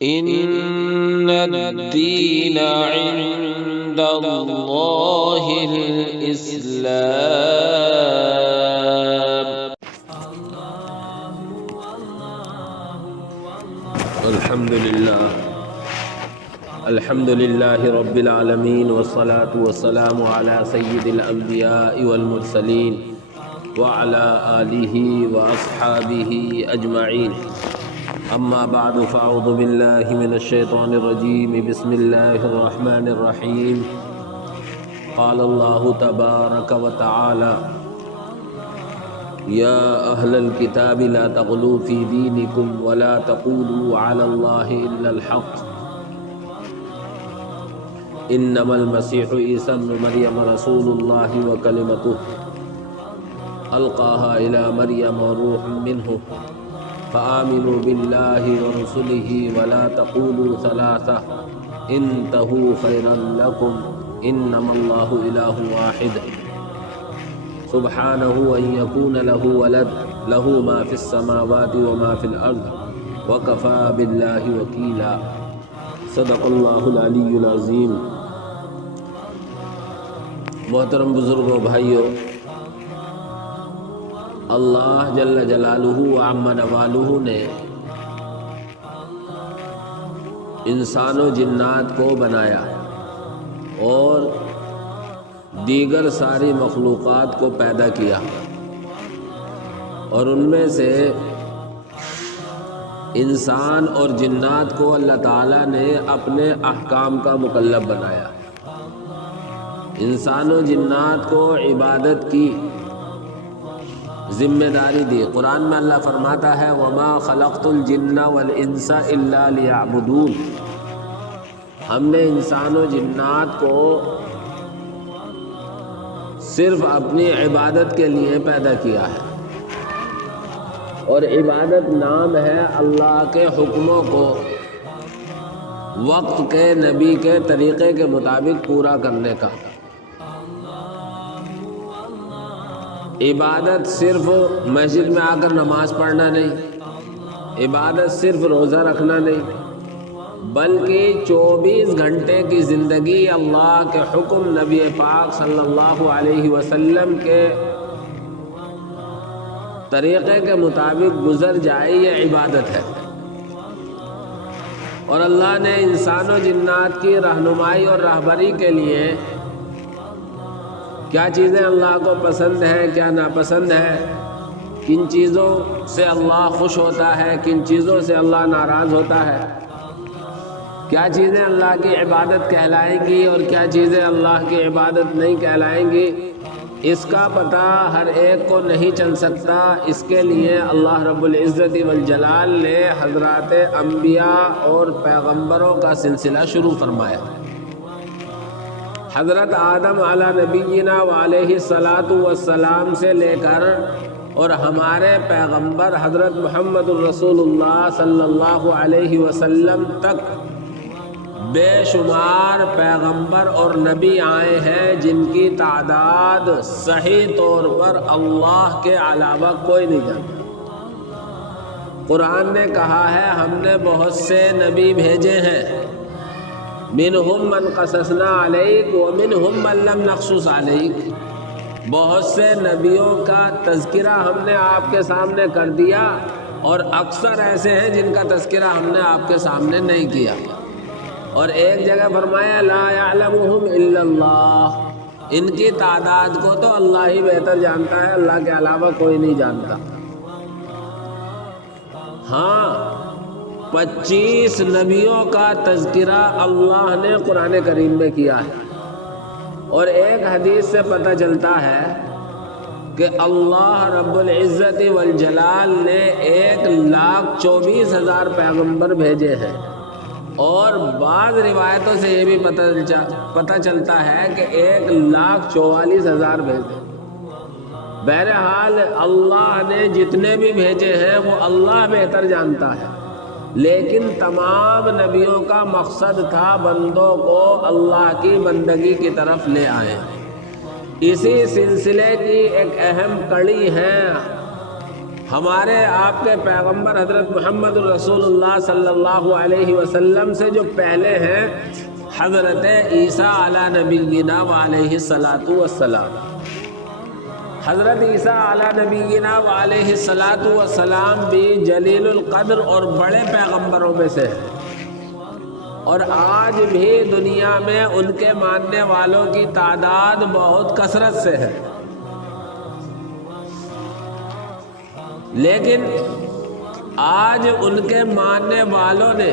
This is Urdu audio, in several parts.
إن الدين عند الله الإسلام. الحمد لله رب العالمين، والصلاة والسلام على سيد الأنبياء والمرسلين وعلى آله وأصحابه أجمعين. أما بعد، فأعوذ بالله من الشيطان الرجيم. بسم الله الرحمن الرحيم. قال الله تبارك وتعالى: يا أهل الكتاب لا تغلوا في دينكم ولا تقولوا على الله إلا الحق إنما المسيح عيسى ابن مريم رسول الله وكلمته ألقاها إلى مريم وروح منه فآمنوا بالله ورسله ولا تقولوا ثلاثة انتهوا خيرا لكم إنما الله إله واحد سبحانه أن يكون له ولد له ما في السماوات وما في الأرض وكفى بالله وكيلا. صدق اللہ العلی العظیم. محترم بزرگوں، بھائیوں، اللہ جل جلالہ وعم نوالہ نے انسان و جنات کو بنایا اور دیگر ساری مخلوقات کو پیدا کیا، اور ان میں سے انسان اور جنات کو اللہ تعالیٰ نے اپنے احکام کا مکلف بنایا. انسان و جنات کو عبادت کی ذمہ داری دی. قرآن میں اللہ فرماتا ہے: وَمَا خَلَقْتُ الْجِنَّ وَالْإِنسَ إِلَّا لِيَعْبُدُونَ. ہم نے انسان و جنات کو صرف اپنی عبادت کے لیے پیدا کیا ہے، اور عبادت نام ہے اللہ کے حکموں کو وقت کے نبی کے طریقے کے مطابق پورا کرنے کا. عبادت صرف مسجد میں آ کر نماز پڑھنا نہیں، عبادت صرف روزہ رکھنا نہیں، بلکہ 24 گھنٹے کی زندگی اللہ کے حکم نبی پاک صلی اللہ علیہ وسلم کے طریقے کے مطابق گزر جائے، یہ عبادت ہے. اور اللہ نے انسان و جنات کی رہنمائی اور رہبری کے لیے کیا چیزیں اللہ کو پسند ہیں، کیا ناپسند ہے، کن چیزوں سے اللہ خوش ہوتا ہے، کن چیزوں سے اللہ ناراض ہوتا ہے، کیا چیزیں اللہ کی عبادت کہلائیں گی اور کیا چیزیں اللہ کی عبادت نہیں کہلائیں گی، اس کا پتہ ہر ایک کو نہیں چل سکتا. اس کے لیے اللہ رب العزت والجلال نے حضرات انبیاء اور پیغمبروں کا سلسلہ شروع فرمایا. حضرت آدم علیہ نبینا وعلیہ الصلاۃ والسلام سے لے کر اور ہمارے پیغمبر حضرت محمد الرسول اللہ صلی اللہ علیہ وسلم تک بے شمار پیغمبر اور نبی آئے ہیں جن کی تعداد صحیح طور پر اللہ کے علاوہ کوئی نہیں جانتا. قرآن نے کہا ہے ہم نے بہت سے نبی بھیجے ہیں، منہم من قصصنا علیک ومنہم من لم نقصص علیک. بہت سے نبیوں کا تذکرہ ہم نے آپ کے سامنے کر دیا، اور اکثر ایسے ہیں جن کا تذکرہ ہم نے آپ کے سامنے نہیں کیا. اور ایک جگہ فرمایا لا یعلمہم الا اللہ. ان کی تعداد کو تو اللہ ہی بہتر جانتا ہے، اللہ کے علاوہ کوئی نہیں جانتا. ہاں، 25 نبیوں کا تذکرہ اللہ نے قرآن کریم میں کیا ہے. اور ایک حدیث سے پتہ چلتا ہے کہ اللہ رب العزت والجلال نے 1,24,000 پیغمبر بھیجے ہیں. اور بعض روایتوں سے یہ بھی پتہ چلتا ہے کہ 1,44,000 بھیجے. بہرحال اللہ نے جتنے بھی بھیجے ہیں وہ اللہ بہتر جانتا ہے، لیکن تمام نبیوں کا مقصد تھا بندوں کو اللہ کی بندگی کی طرف لے آئے. اسی سلسلے کی ایک اہم کڑی ہے ہمارے آپ کے پیغمبر حضرت محمد رسول اللہ صلی اللہ علیہ وسلم سے جو پہلے ہیں حضرت عیسیٰ علی نبینا وعلیہ الصلاۃ والسلام. حضرت عیسیٰ علی نبینا وعلیہ الصلاۃ والسلام بھی جلیل القدر اور بڑے پیغمبروں میں سے ہیں، اور آج بھی دنیا میں ان کے ماننے والوں کی تعداد بہت کثرت سے ہے. لیکن آج ان کے ماننے والوں نے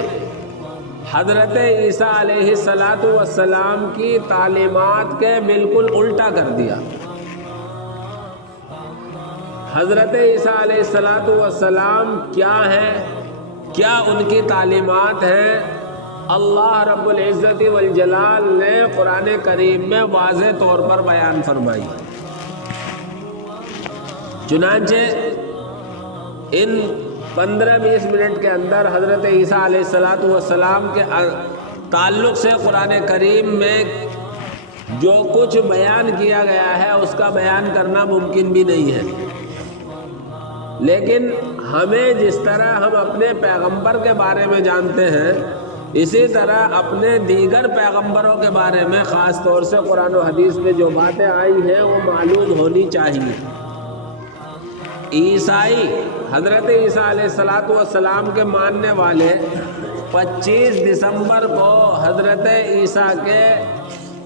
حضرت عیسیٰ علیہ السلام کی تعلیمات کے بالکل الٹا کر دیا. حضرت عیسیٰ علیہ السلام کیا ہیں، کیا ان کی تعلیمات ہیں، اللہ رب العزت والجلال نے قرآن کریم میں واضح طور پر بیان فرمائی. چنانچہ ان 15-20 منٹ کے اندر حضرت عیسیٰ علیہ السلام کے تعلق سے قرآن کریم میں جو کچھ بیان کیا گیا ہے اس کا بیان کرنا ممکن بھی نہیں ہے. لیکن ہمیں جس طرح ہم اپنے پیغمبر کے بارے میں جانتے ہیں، اسی طرح اپنے دیگر پیغمبروں کے بارے میں خاص طور سے قرآن و حدیث میں جو باتیں آئی ہیں وہ معلوم ہونی چاہیے. عیسائی حضرت عیسیٰ علیہ السلام کے ماننے والے 25 دسمبر کو حضرت عیسیٰ کے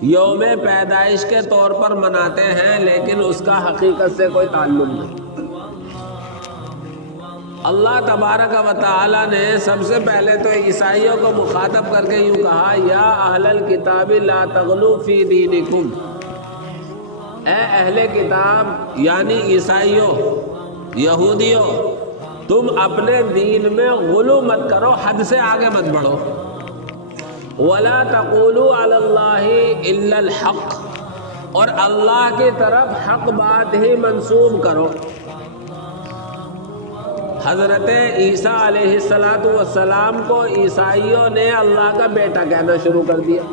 یوم پیدائش کے طور پر مناتے ہیں، لیکن اس کا حقیقت سے کوئی تعلق نہیں. اللہ تبارک و تعالی نے سب سے پہلے تو عیسائیوں کو مخاطب کر کے یوں کہا، یا اہل الکتاب لا تغلوا فی دینکم، اے اہل کتاب یعنی عیسائیوں، یہودیوں، تم اپنے دین میں غلو مت کرو، حد سے آگے مت بڑھو. وَلَا تَقُولُوا عَلَى اللَّهِ إِلَّا الْحَقِّ، اور اللہ کی طرف حق بات ہی منسوب کرو. حضرت عیسیٰ علیہ السلام کو عیسائیوں نے اللہ کا بیٹا کہنا شروع کر دیا.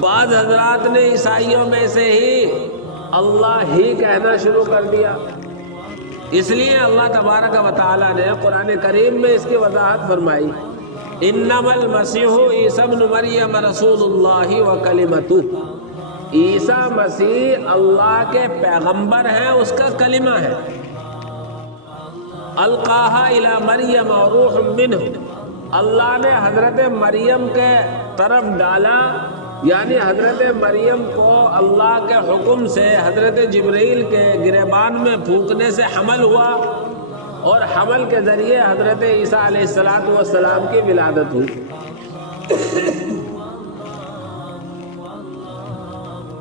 بعض حضرات نے عیسائیوں میں سے ہی اللہ ہی کہنا شروع کر دیا. اس لیے اللہ تبارک و تعالی نے قرآن کریم میں اس کی وضاحت فرمائی، انما المسیح عیسی ابن مریم رسول اللہ وکلمتہ، عیسیٰ مسیح اللہ کے پیغمبر ہیں، اس کا کلمہ ہے. القاہا الی مریم وروح منہ، اللہ نے حضرت مریم کے طرف ڈالا، یعنی حضرت مریم کو اللہ کے حکم سے حضرت جبرائیل کے گریبان میں پھونکنے سے حمل ہوا، اور حمل کے ذریعے حضرت عیسیٰ علیہ السلام کی ولادت ہوئی.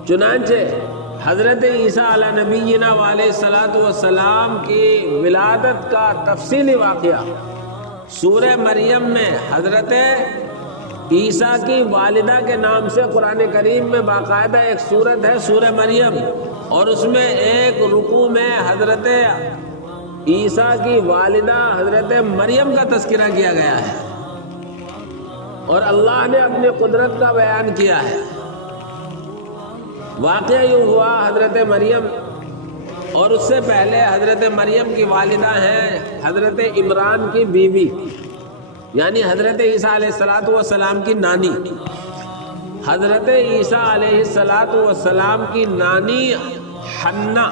چنانچہ حضرت عیسیٰ علی نبینا علیہ السلام کی ولادت کا تفصیلی واقعہ سورہ مریم میں حضرت عیسیٰ کی والدہ کے نام سے قرآن کریم میں باقاعدہ ایک سورت ہے سورہ مریم، اور اس میں ایک رکوع میں حضرت عیسیٰ کی والدہ حضرت مریم کا تذکرہ کیا گیا ہے، اور اللہ نے اپنی قدرت کا بیان کیا ہے. واقعہ یوں ہوا، حضرت مریم اور اس سے پہلے حضرت مریم کی والدہ ہیں حضرت عمران کی بیوی، یعنی حضرت عیسیٰ علیہ السلام کی نانی. حضرت عیسیٰ علیہ السلام کی نانی حنا،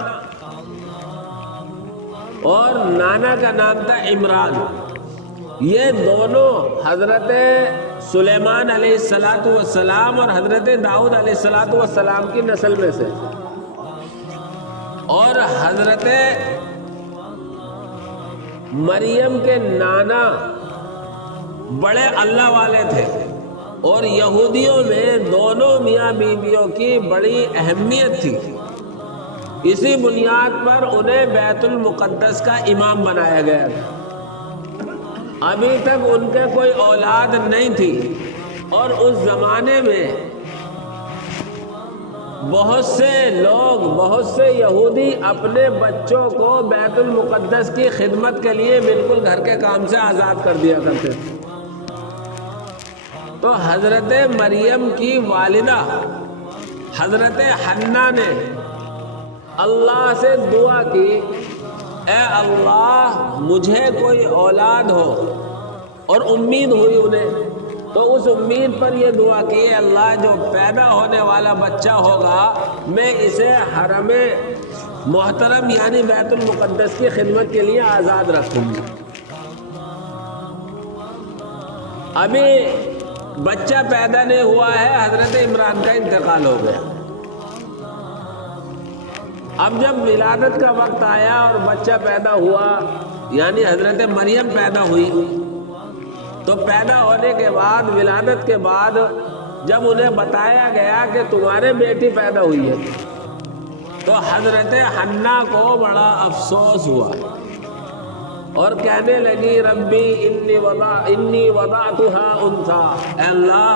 اور نانا کا نام تھا عمران. یہ دونوں حضرت سلیمان علیہ السلام اور حضرت داؤد علیہ السلام کی نسل میں سے، اور حضرت مریم کے نانا بڑے اللہ والے تھے، اور یہودیوں میں دونوں میاں بیویوں کی بڑی اہمیت تھی. اسی بنیاد پر انہیں بیت المقدس کا امام بنایا گیا تھا. ابھی تک ان کے کوئی اولاد نہیں تھی، اور اس زمانے میں بہت سے لوگ، بہت سے یہودی اپنے بچوں کو بیت المقدس کی خدمت کے لیے بالکل گھر کے کام سے آزاد کر دیا کرتے تھے. تو حضرت مریم کی والدہ حضرت حنا نے اللہ سے دعا کی اے اللہ مجھے کوئی اولاد ہو، اور امید ہوئی انہیں، تو اس امید پر یہ دعا کی اللہ جو پیدا ہونے والا بچہ ہوگا میں اسے حرم محترم یعنی بیت المقدس کی خدمت کے لیے آزاد رکھوں گی۔ ابھی بچہ پیدا نہیں ہوا ہے، حضرت عمران کا انتقال ہو گیا۔ اب جب ولادت کا وقت آیا اور بچہ پیدا ہوا یعنی حضرت مریم پیدا ہوئی، تو پیدا ہونے کے بعد ولادت کے بعد جب انہیں بتایا گیا کہ تمہارے بیٹی پیدا ہوئی ہے تو حضرت حنا کو بڑا افسوس ہوا اور کہنے لگی ربی انی وضعتها انثى، اے اللہ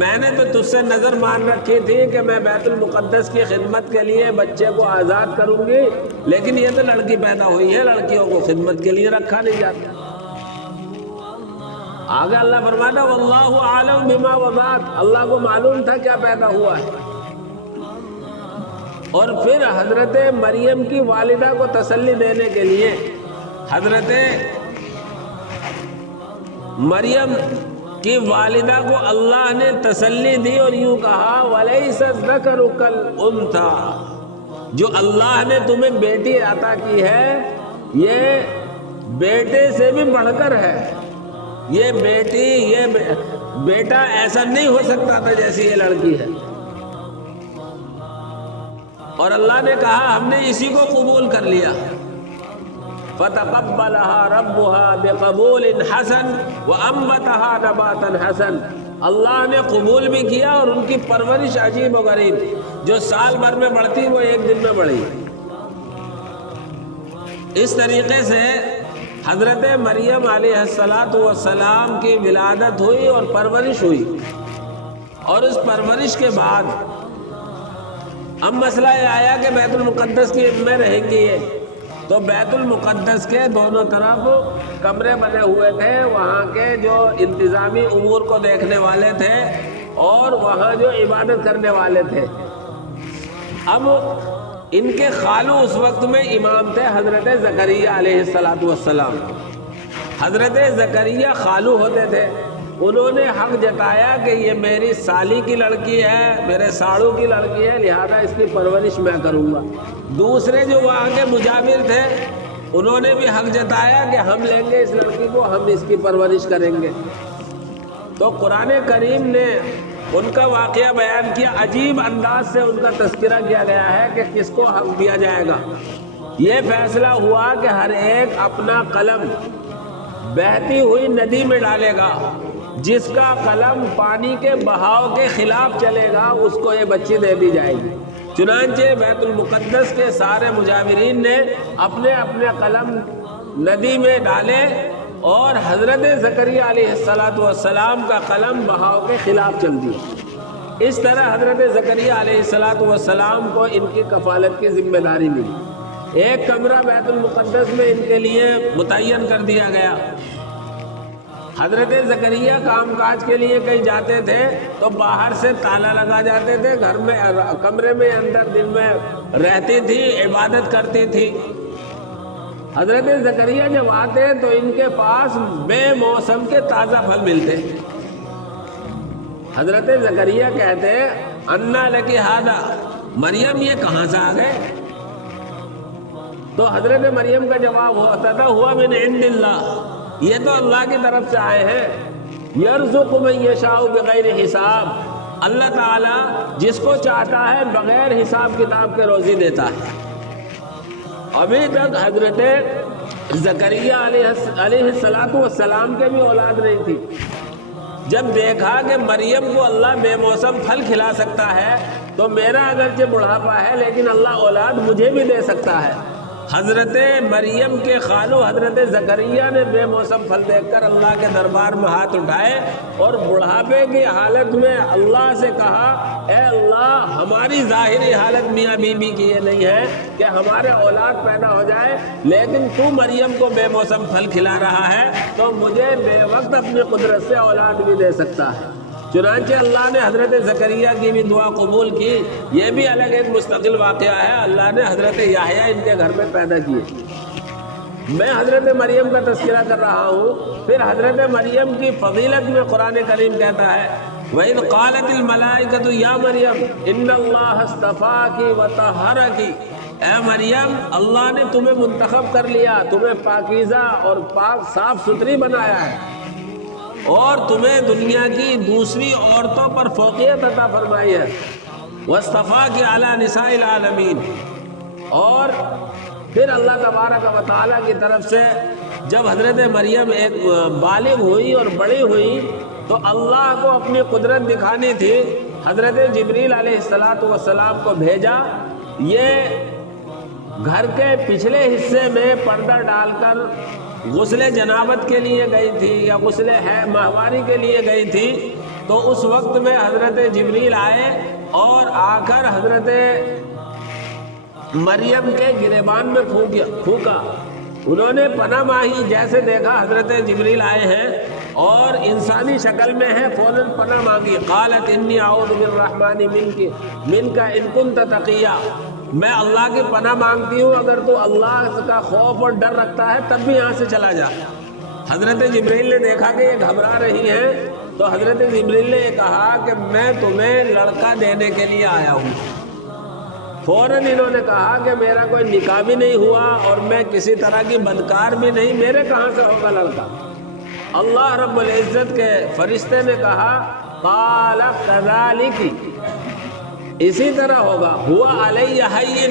میں نے تو تجھ سے نظر مان رکھی تھی کہ میں بیت المقدس کی خدمت کے لیے بچے کو آزاد کروں گی، لیکن یہ تو لڑکی پیدا ہوئی ہے، لڑکیوں کو خدمت کے لیے رکھا نہیں جاتا۔ آگے اللہ فرماتا واللہ اعلم بما وضعت، اللہ کو معلوم تھا کیا پیدا ہوا ہے۔ اور پھر حضرت مریم کی والدہ کو تسلی دینے کے لیے حضرت مریم کی والدہ کو اللہ نے تسلی دی اور یوں کہا وَلَيْسَ الذَّكَرُ كَالْأُنثَىٰ، جو اللہ نے تمہیں بیٹی عطا کی ہے یہ بیٹے سے بھی بڑھ کر ہے، یہ بیٹی یہ بیٹا ایسا نہیں ہو سکتا تھا جیسی یہ لڑکی ہے۔ اور اللہ نے کہا ہم نے اسی کو قبول کر لیا، فَتَقَبَّلَهَا رَبُّهَا بِقَبُولٍ حَسَنٍ وَأَنبَتَهَا نَبَاتًا حَسَنًا، اللہ نے قبول بھی کیا اور ان کی پرورش عجیب و غریب، جو سال بھر میں بڑھتی وہ ایک دن میں بڑھی۔ اس طریقے سے حضرت مریم علیہ السلام کی ولادت ہوئی اور پرورش ہوئی، اور اس پرورش کے بعد اب مسئلہ یہ آیا کہ بیت المقدس کی میں رہیں گی یہ، تو بیت المقدس کے دونوں طرف کمرے بنے ہوئے تھے، وہاں کے جو انتظامی امور کو دیکھنے والے تھے اور وہاں جو عبادت کرنے والے تھے۔ اب ان کے خالو اس وقت میں امام تھے حضرت زکریہ علیہ السلام۔ حضرت زکریہ خالو ہوتے تھے، انہوں نے حق جتایا کہ یہ میری سالی کی لڑکی ہے، میرے ساڑو کی لڑکی ہے، لہذا اس کی پرورش میں کروں گا۔ دوسرے جو وہاں کے مجاور تھے انہوں نے بھی حق جتایا کہ ہم لیں گے اس لڑکی کو، ہم اس کی پرورش کریں گے۔ تو قرآن کریم نے ان کا واقعہ بیان کیا، عجیب انداز سے ان کا تذکرہ کیا گیا ہے کہ کس کو حق دیا جائے گا۔ یہ فیصلہ ہوا کہ ہر ایک اپنا قلم بہتی ہوئی ندی میں ڈالے گا، جس کا قلم پانی کے بہاؤ کے خلاف چلے گا اس کو یہ بچی دے دی جائے گی۔ چنانچہ بیت المقدس کے سارے مجاورین نے اپنے اپنے قلم ندی میں ڈالے اور حضرت زکریہ علیہ السلام کا قلم بہاؤ کے خلاف چل دیا۔ اس طرح حضرت زکریہ علیہ السلام کو ان کی کفالت کی ذمہ داری ملی۔ ایک کمرہ بیت المقدس میں ان کے لیے متعین کر دیا گیا۔ حضرت زکریہ کام کاج کے لیے کہیں جاتے تھے تو باہر سے تالا لگا جاتے تھے، گھر میں کمرے میں اندر دن میں رہتی تھی، عبادت کرتی تھی۔ حضرت زکریہ جب آتے تو ان کے پاس بے موسم کے تازہ پھل ملتے۔ حضرت زکریہ کہتے انا لکی ھذا، مریم یہ کہاں سے آ گئے؟ تو حضرت مریم کا جواب ہوتا تھا ہوا من عند اللہ، یہ تو اللہ کی طرف سے آئے ہیں۔ یرزق من یشاء بغیر حساب، اللہ تعالی جس کو چاہتا ہے بغیر حساب کتاب کے روزی دیتا ہے۔ ابھی تک حضرت زکریہ علیہ السلام کے بھی اولاد نہیں تھی۔ جب دیکھا کہ مریم کو اللہ بے موسم پھل کھلا سکتا ہے تو میرا اگرچہ بڑھاپا ہے لیکن اللہ اولاد مجھے بھی دے سکتا ہے۔ حضرت مریم کے خالو حضرت زکریہ نے بے موسم پھل دیکھ کر اللہ کے دربار میں ہاتھ اٹھائے اور بڑھاپے کی حالت میں اللہ سے کہا اے اللہ ہماری ظاہری حالت میاں بیوی کی یہ نہیں ہے کہ ہمارے اولاد پیدا ہو جائے، لیکن تو مریم کو بے موسم پھل کھلا رہا ہے تو مجھے بے وقت اپنی قدرت سے اولاد بھی دے سکتا ہے۔ چنانچہ اللہ نے حضرت زکریہ کی بھی دعا قبول کی۔ یہ بھی الگ ایک مستقل واقعہ ہے، اللہ نے حضرت یحییٰ ان کے گھر میں پیدا کیے۔ میں حضرت مریم کا تذکرہ کر رہا ہوں۔ پھر حضرت مریم کی فضیلت میں قرآن کریم کہتا ہے وَإِذْ قَالَتِ الْمَلَائِكَةُ يَا مَرْيَمْ إِنَّ اللَّهَ اصْطَفَاكِ وَطَهَّرَكِ، اے مریم اللہ نے تمہیں منتخب کر لیا، تمہیں پاکیزہ اور پاک صاف ستھری بنایا ہے، اور تمہیں دنیا کی دوسری عورتوں پر فوقیت عطا فرمائی ہے۔ وَاصْطَفَاكِ عَلَى نِسَاءِ الْعَالَمِينَ۔ اور پھر اللہ تبارک و تعالیٰ کی طرف سے جب حضرت مریم ایک بالغ ہوئی اور بڑی ہوئی تو اللہ کو اپنی قدرت دکھانی تھی، حضرت جبریل علیہ السلام کو بھیجا۔ یہ گھر کے پچھلے حصے میں پردہ ڈال کر غسل جنابت کے لیے گئی تھی یا غسل ماہواری کے لیے گئی تھی، تو اس وقت میں حضرت جبریل آئے اور آ کر حضرت مریم کے گریبان میں پھونکا۔ انہوں نے پناہ مانگی، جیسے دیکھا حضرت جبریل آئے ہیں اور انسانی شکل میں ہے، فوراً پناہ مانگی۔ قالت انی اعوذ بالرحمن منک ان کنت تقیا، میں اللہ کی پناہ مانگتی ہوں اگر تو اللہ کا خوف اور ڈر رکھتا ہے تب بھی یہاں سے چلا جا۔ حضرت جبریل نے دیکھا کہ یہ گھبرا رہی ہیں تو حضرت جبریل نے کہا کہ میں تمہیں لڑکا دینے کے لیے آیا ہوں۔ فوراً انہوں نے کہا کہ میرا کوئی نکاح بھی نہیں ہوا اور میں کسی طرح کی بدکار بھی نہیں، میرے کہاں سے ہوگا لڑکا؟ اللہ رب العزت کے فرشتے نے کہا قال کذالک، اسی طرح ہوگا، ہوا علی ہین،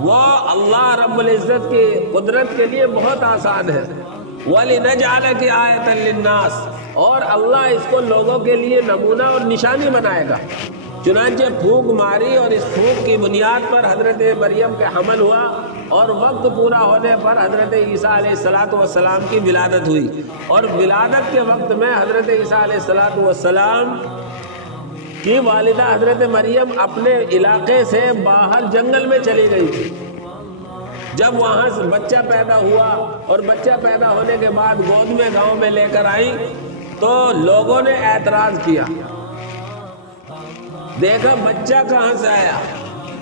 وہ اللہ رب العزت کی قدرت کے لیے بہت آسان ہے۔ وَلِنَجْعَلَكِ آیَةً لِلنَّاسِ، اور اللہ اس کو لوگوں کے لیے نمونہ اور نشانی بنائے گا۔ چنانچہ پھونک ماری اور اس پھونک کی بنیاد پر حضرت مریم کے حمل ہوا اور وقت پورا ہونے پر حضرت عیسیٰ علیہ السلام کی ولادت ہوئی، اور ولادت کے وقت میں حضرت عیسیٰ علیہ السلام کی والدہ حضرت مریم اپنے علاقے سے باہر جنگل میں چلی گئی تھی۔ جب وہاں سے بچہ پیدا ہوا اور بچہ پیدا ہونے کے بعد گود میں گاؤں میں لے کر آئی تو لوگوں نے اعتراض کیا، دیکھا بچہ کہاں سے آیا؟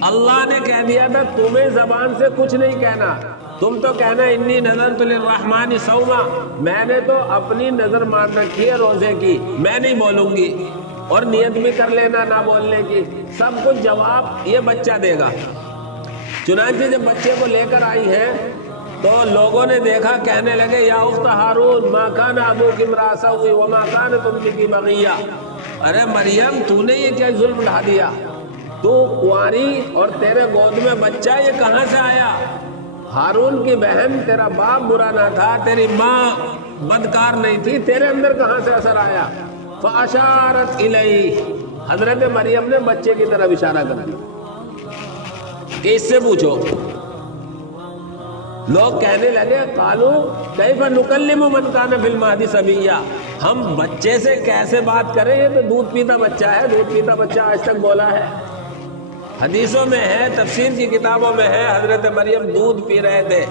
اللہ نے کہہ دیا تھا تمہیں زبان سے کچھ نہیں کہنا، تم تو کہنا انی نذرت للرحمن صوما، میں نے تو اپنی نظر مان رکھی ہے روزے کی، میں نہیں بولوں گی، اور نیت بھی کر لینا نہ بولنے کی، سب کچھ جواب یہ بچہ دے گا۔ چنانچہ جب بچے کو لے کر آئی ہے تو لوگوں نے دیکھا، کہنے لگے یا اخت ہارون ما کان ابوک امرأ سوء وما کانت امک بغیہ، ارے مریم تو نے یہ کیا ظلم ڈھا دیا، تو کنواری اور تیرے گود میں بچہ یہ کہاں سے آیا؟ ہارون کی بہن تیرا باپ برا نہ تھا، تیری ماں بدکار نہیں تھی، تیرے اندر کہاں سے اثر آیا؟ فاشارت الیہ، حضرت مریم نے بچے کی طرف اشارہ کر دیا کہ اس سے پوچھو۔ لوگ کہنے لگے قالو کیف نکلم من کان فی المہد صبیا، ہم بچے سے کیسے بات کریں، یہ تو دودھ پیتا بچہ ہے، دودھ پیتا بچہ آج تک بولا ہے؟ حدیثوں میں ہے، تفسیر کی کتابوں میں ہے، حضرت مریم دودھ پی رہے تھے،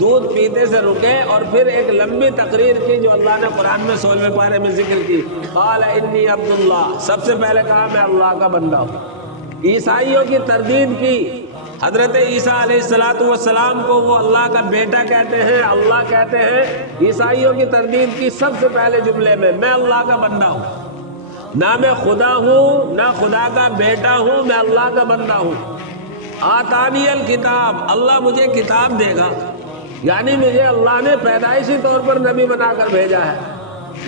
دودھ پیتے سے رکے اور پھر ایک لمبی تقریر کی جو اللہ نے قرآن میں 16ویں پارے میں ذکر کی، قال انی عبداللہ، سب سے پہلے کہا میں اللہ کا بندہ ہوں۔ عیسائیوں کی تردید کی، حضرت عیسیٰ علیہ السلام کو وہ اللہ کا بیٹا کہتے ہیں، اللہ کہتے ہیں، عیسائیوں کی تردید کی سب سے پہلے جملے میں اللہ کا بندہ ہوں، نہ میں خدا ہوں نہ خدا کا بیٹا ہوں، میں اللہ کا بندہ ہوں۔ آتانی الکتاب، اللہ مجھے کتاب دے گا، یعنی مجھے اللہ نے پیدائشی طور پر نبی بنا کر بھیجا ہے۔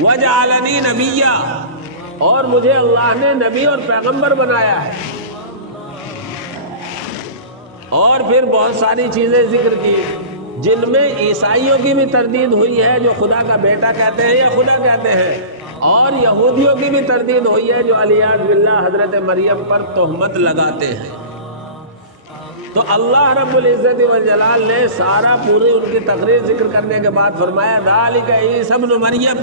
وجعلنی نبیا، اور مجھے اللہ نے نبی اور پیغمبر بنایا ہے۔ اور پھر بہت ساری چیزیں ذکر کی جن میں عیسائیوں کی بھی تردید ہوئی ہے جو خدا کا بیٹا کہتے ہیں یا خدا کہتے ہیں، اور یہودیوں کی بھی تردید ہوئی ہے جو علیہ باللہ حضرت مریم پر تہمت لگاتے ہیں۔ تو اللہ رب العزت والجلال نے سارا پوری ان کی تقریر ذکر کرنے کے بعد فرمایا ذالک عیسی ابن مریم،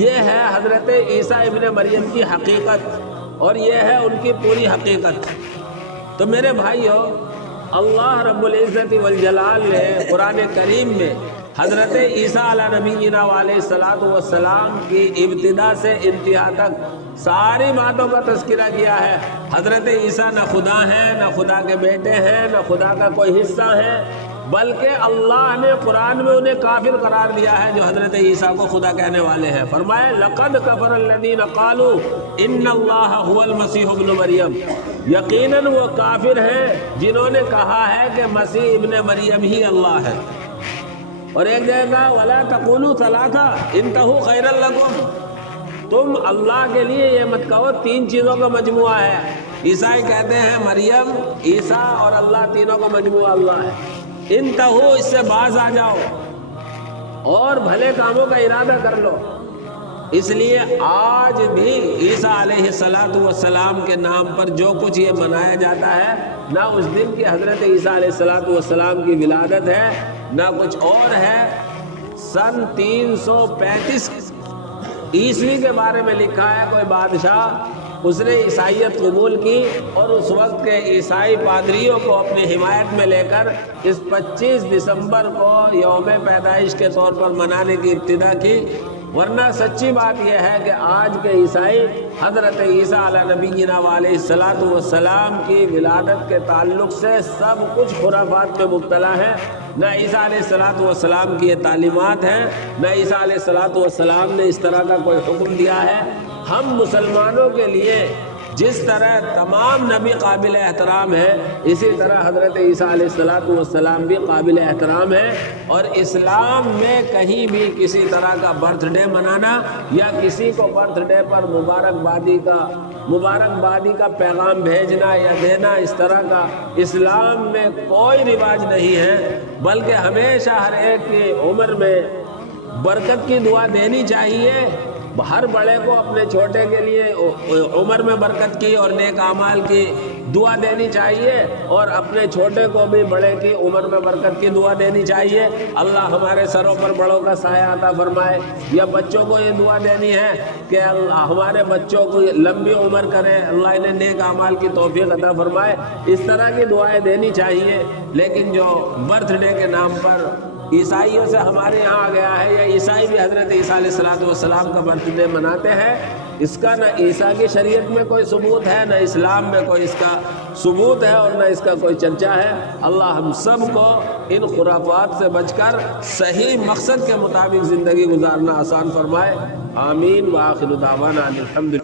یہ ہے حضرت عیسیٰ ابن مریم کی حقیقت اور یہ ہے ان کی پوری حقیقت۔ تو میرے بھائیو، اللہ رب العزت والجلال نے قرآن کریم میں حضرت عیسیٰ علیہ نبینا علیہ السلام کی ابتدا سے انتہا تک ساری باتوں کا تذکرہ کیا ہے۔ حضرت عیسیٰ نہ خدا ہیں، نہ خدا کے بیٹے ہیں، نہ خدا کا کوئی حصہ ہے، بلکہ اللہ نے قرآن میں انہیں کافر قرار دیا ہے جو حضرت عیسیٰ کو خدا کہنے والے ہیں۔ فرمائے لقد کفر الذین قالوا ان اللہ هو المسیح ابن مریم، یقیناً وہ کافر ہیں جنہوں نے کہا ہے کہ مسیح ابن مریم ہی اللہ ہے۔ اور ایک جگہ کہا ولا تقولوا ثلاثہ انتہوا خیرا لکم، تم اللہ کے لیے یہ مت کہو تین چیزوں کا مجموعہ ہے۔ عیسائی کہتے ہیں مریم، عیسیٰ اور اللہ تینوں کا مجموعہ اللہ ہے۔ انتہو، اس سے باز آ جاؤ اور بھلے کاموں کا ارادہ کر لو۔ اس لیے آج بھی عیسیٰ علیہ السلام کے نام پر جو کچھ یہ منایا جاتا ہے، نہ اس دن کی حضرت عیسیٰ علیہ السلام کی ولادت ہے نہ کچھ اور ہے۔ سن 335 عیسوی کے بارے میں لکھا ہے، کوئی بادشاہ اس نے عیسائیت قبول کی اور اس وقت کے عیسائی پادریوں کو اپنی حمایت میں لے کر اس 25 دسمبر کو یوم پیدائش کے طور پر منانے کی ابتدا کی۔ ورنہ سچی بات یہ ہے کہ آج کے عیسائی حضرت عیسیٰ علیہ نبینا علیہ السلام کی ولادت کے تعلق سے سب کچھ خرافات میں مبتلا ہے۔ نہ عیسیٰ علیہ السلام کی یہ تعلیمات ہیں، نہ عیسیٰ علیہ السلام نے اس طرح کا کوئی حکم دیا ہے۔ ہم مسلمانوں کے لیے جس طرح تمام نبی قابل احترام ہے، اسی طرح حضرت عیسیٰ علیہ السلام بھی قابل احترام ہے۔ اور اسلام میں کہیں بھی کسی طرح کا برتھ ڈے منانا یا کسی کو برتھ ڈے پر مبارکبادی کا پیغام بھیجنا یا دینا، اس طرح کا اسلام میں کوئی رواج نہیں ہے، بلکہ ہمیشہ ہر ایک کی عمر میں برکت کی دعا دینی چاہیے۔ ہر بڑے کو اپنے چھوٹے کے لیے عمر میں برکت کی اور نیک اعمال کی دعا دینی چاہیے، اور اپنے چھوٹے کو بھی بڑے کی عمر میں برکت کی دعا دینی چاہیے۔ اللہ ہمارے سروں پر بڑوں کا سایہ عطا فرمائے۔ یا بچوں کو یہ دعا دینی ہے کہ اللہ ہمارے بچوں کو لمبی عمر کرے، اللہ انہیں نیک اعمال کی توفیق عطا فرمائے، اس طرح کی دعائیں دینی چاہیے۔ لیکن جو برتھ ڈے کے نام پر عیسائیوں سے ہمارے یہاں آ گیا ہے، یا عیسائی بھی حضرت عیسیٰ علیہ السلام کا برتھ ڈے مناتے ہیں، اس کا نہ عیسیٰ کی شریعت میں کوئی ثبوت ہے، نہ اسلام میں کوئی اس کا ثبوت ہے، اور نہ اس کا کوئی چرچا ہے۔ اللہ ہم سب کو ان خرافات سے بچ کر صحیح مقصد کے مطابق زندگی گزارنا آسان فرمائے۔ آمین۔ وآخر دعوانا الحمدللہ۔